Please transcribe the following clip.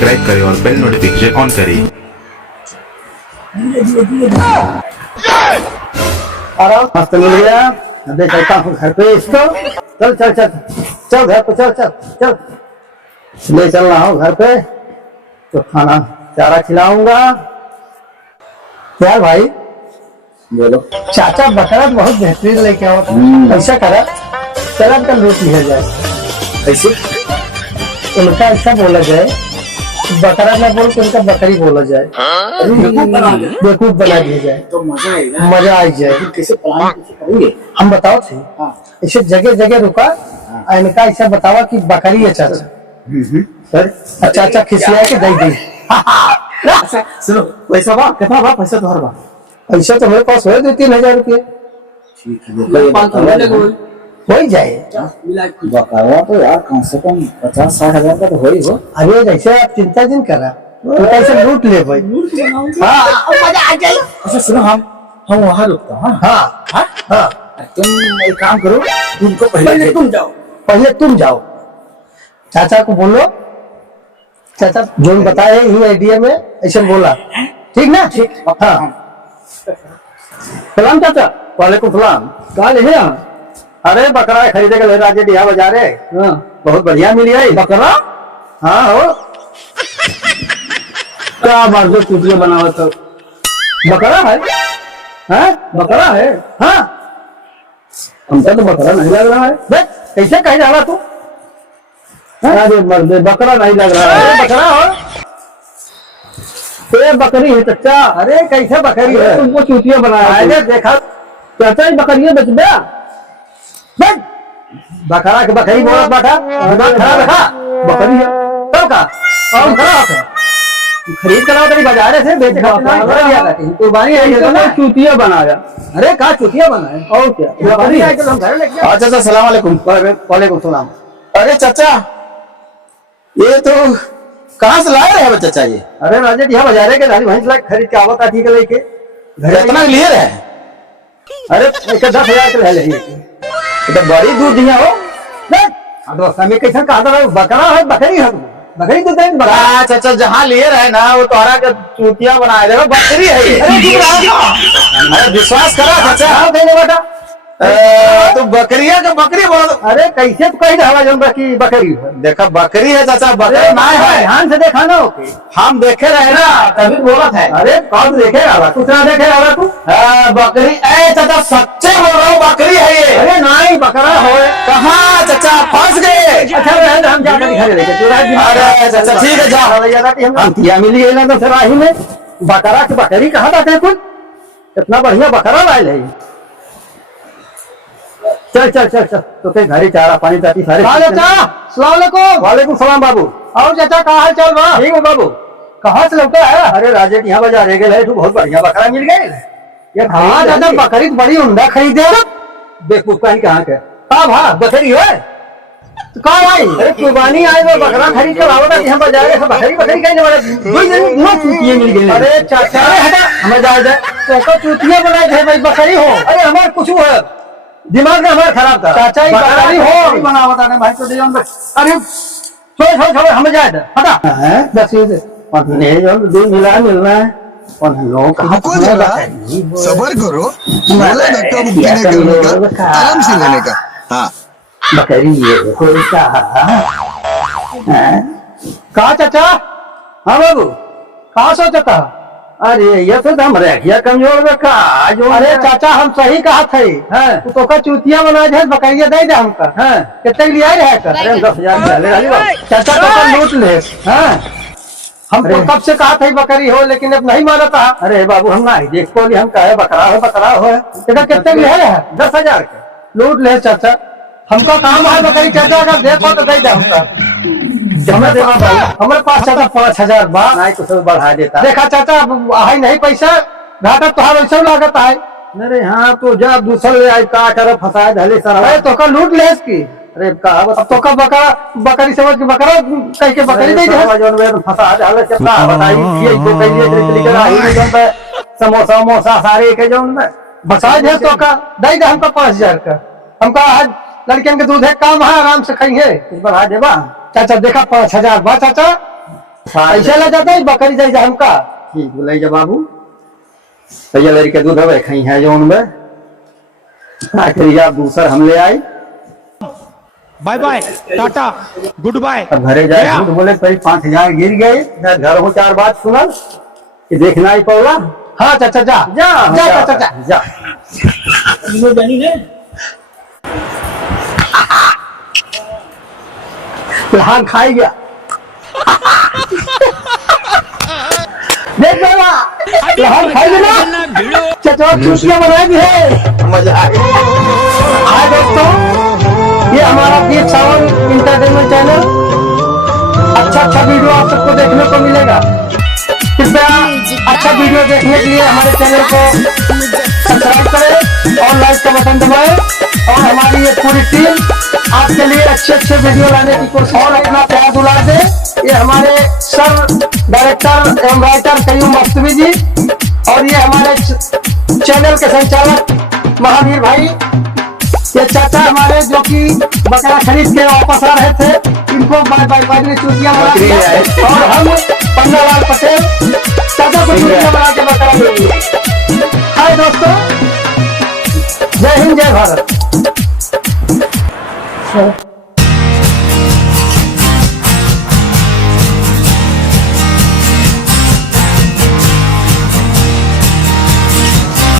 Subscribe करें और bell notification on करें। आराम मस्त मिल गया। अबे चलता हूँ घर पे इसको। चल चल चल चल घर पे चल चल चल ले चल रहा हूँ घर पे तो खाना चारा खिलाऊंगा। यार भाई बोलो। चाचा बकरा बहुत बेहतरीन लेके आओ। ऐसा करा चल आपका लूट लिया जाए। ऐसे उनका ऐसा बोला जाए बकरा ना बोल के उनका बकरी बोला जाए। बेवकूफ बना दिया जाए तो मजा आएगा। मजा आ जाए। कैसे प्लान कैसे करेंगे? हम बताओ थे हाँ। ऐसे जगह जगह रुका इनका ऐसा बतावा कि बकरी है चाचा। सर चाचा खिसिया के दे दी। अच्छा सुनो, पैसा बा कितना बा? पैसा तो हर बा पैसा तो मेरे पास हो 2-3 हजार रुपये। ठीक है हो ही जाए। बकाया तो यार कम से कम 50-60 हजार का तो हो ही हो। अरे जैसे आप चिंता जिन करा तो कैसे लूट ले भाई। हाँ मजा आ जाए। अच्छा सुनो, हम वहाँ रुकता हूँ। हाँ हाँ हाँ तुम एक काम करो, तुमको पहले तुम जाओ। पहले तुम जाओ चाचा को बोलो। चाचा जो बताए यही आइडिया में ऐसे बोला ठीक ना? ठीक हाँ। सलाम चाचा। वालेकुम सलाम। कहाँ ले हैं? अरे बकरा खरीदे के ले राजे डिहा बाजार है। बहुत बढ़िया मिली है बकरा। हाँ हो क्या बार जो चूतिया बनावा तो बकरा है। हाँ बकरा है। हाँ हमको तो बकरा नहीं लग रहा है। देख कैसे कह जा रहा तू? अरे मर्दे बकरा नहीं लग रहा है। बकरा हो ये बकरी है चाचा। अरे कैसे बकरी है? तुमको चूतिया बनाया। अरे देखा चाचा बकरियां बेच दिया। बकरा के बकरी बोला बाटा दिमाग खराब रखा। बकरी है तब का और खराब है खरीद कर तेरी बाजार से बेच कुर्बानी है तो चूतिया बनाया। अरे कहा चूतिया बनाए और क्या बकरी है। अच्छा चाचा सलाम वालेकुम। वालेकुम सलाम। अरे चाचा ये तो कहाँ से लाए रहे चाचा? ये अरे राजा यहाँ बाजारे के दादी भैंस लाख खरीद के आवता ठीक है लेके इतना लिए रहे? अरे 10,000 के ले तो बड़ी दूध दिया हो। में कैसा कहा था बकरा है बकरी है बकरी तो देख बकरा। चाचा जहाँ लिए रहे ना वो तोहरा के चूतिया बनाए देखो बकरी है ये। अरे विश्वास करा चाचा देने बेटा तो बकरिया का बकरी बोला। अरे कैसे तो कही रहा जो बकरी है। देखा बकरी है चाचा, बकरी ना है। ध्यान से देखा ना ओके हम देखे रहे ना तभी बोला था। अरे कौन देखे रहा तू? क्या देखे रहा तू? बकरी ए चाचा सच्चे बोल रहा हूँ बकरी है ये। अरे नहीं बकरा हो। कहाँ चाचा फंस गए? अच्छा हम जाकर दिखा देंगे। अरे चाचा ठीक है जाओ। हम किया मिली गई ना तो फिर राही में बकरा की बकरी कहाँ बात है कुछ इतना बढ़िया बकरा लाए है। चल चल चल चल तो फिर घरे चारा पानी ताती सारे। वालेकुम सलाम बाबू। और चाचा कहाँ हाल चाल बा? ठीक है बाबू। कहाँ से लौटा है? अरे राजे यहाँ बाजार गए तो बहुत बढ़िया बकरा मिल गए। ये हाँ दादा बकरी बड़ी उमदा खरीदे। बेवकूफ कहाँ के हाँ बकरी है तो कहाँ भाई? अरे कुर्बानी आए वो बकरा खरीद कर आओ यहाँ बाजार बकरी बकरी कहीं चूतिया मिल गई। अरे चाचा हमें जाए चूतिया बनाए थे भाई बकरी हो। अरे हमारे कुछ है दिमाग में हमारा खराब था। चाचा बकरी हो बना बता भाई तो अरे छोड़ हमें जाए हटा बस दूध मिलना है। सबर करो, बोला धक्का मुक्की नहीं करने का, आराम से लेने का। हाँ बकरी कहा चाचा? हाँ बाबू कहा सोचा था? अरे ये तो हम रखिया कमजोर रखा जो। अरे चाचा हम सही कहा थे। तो का चूतिया बना दे बकरिया दे दे हमका। कितने लिया रहे कर? अरे 10,000 चाचा तो लूट ले। हमको कब से कहा था बकरी हो लेकिन अब नहीं माना था। अरे बाबू हम नहीं देख को हम कहे बकरा हो कितने लिया रहे? 10,000 के लूट ले चाचा। हमका काम है बकरी चाचा अगर देखो तो दे दे हमका। हमारे पास चाचा 5,000 नहीं तो सब बढ़ा देता। देखा चाचा है नहीं पैसा घाटा तुहार वैसे लागत है। अरे हाँ तो जब दूसर ले आए का कर फंसाए धले सर। अरे तो का लूट ले इसकी। अरे अब तो का बकरी समझ के बकरा कह के बकरी दे फंसा डाले से बताइए समोसा वमोसा सारे के जो बसा दे तो का दे दे हमका 5,000 का। हमका आज लड़कियन के दूध है काम है आराम से खाइए बढ़ा देबा। चाचा देखा 5,000 बा चाचा पैसा ले जाता है बकरी जाए जा हमका ठीक बोले जा बाबू भैया लड़के के दूध हवे खई है जो उनमें क्या करिए आप दूसर हम ले आए बाय बाय टाटा गुड बाय। अब घरे जाए झूठ बोले करीब 5,000 गिर गए घर हो 4 बात सुनल कि देखना ही पड़ला। हाँ चाचा जा जा जा चाचा जा लहान खाई गया देख बाबा लहान खाई गया चचवा चूतियां बनाई है मजा आ गया। हाय दोस्तों ये हमारा दीप सावन इंटरटेनमेंट चैनल अच्छा वीडियो आप सबको देखने को मिलेगा। कृपया अच्छा वीडियो देखने के लिए हमारे चैनल को सब्सक्राइब करें और लाइक का बटन दबाएं और हमारी ये पूरी टीम आपके लिए अच्छे वीडियो लाने की कोशिश और अपना प्यार दुलार दे। ये हमारे सर डायरेक्टर एवं राइटर कयूम मस्तवी जी और ये हमारे चैनल के संचालक महावीर भाई, ये चाचा हमारे जो कि बकरा खरीद के वापस आ रहे थे इनको बाय बाय बाय ने चूतियां बना दिया और हम पन्नालाल पटेल चाचा को चूतियां बना के बकरा देंगे। हाय दोस्तों जय हिंद जय भारत।